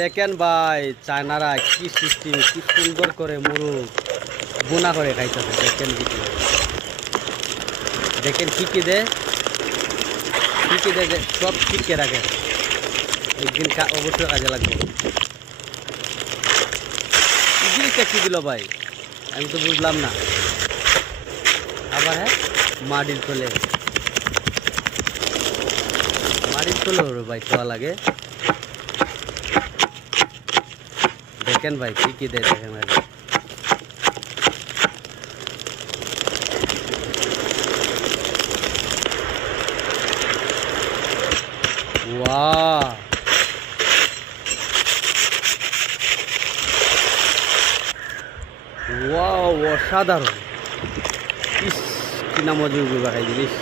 দেখেন ভাই চায়নারা কি সিস্টেম, কি সুন্দর করে মুরগ বোনা করে খাইতেছে। দেখেন ভিডিও, দেখেন কি কি দে, কি কি দে, সব ঠিককে রাখে। একদিন অবশ্যই কাজে লাগবে। কি জিনিসটা কি দিল ভাই, আমি তো বুঝলাম না। আবার হ্যাঁ, মাটির তোলে, মাটির তোলে ভাই খাওয়া লাগে। দেখেন ভাই কি কি দেয়, দেখেন ভাই। ওয়াও ওয়াও, অসাধারণ। ইস, কি না মজুর বাগাই জিনিস।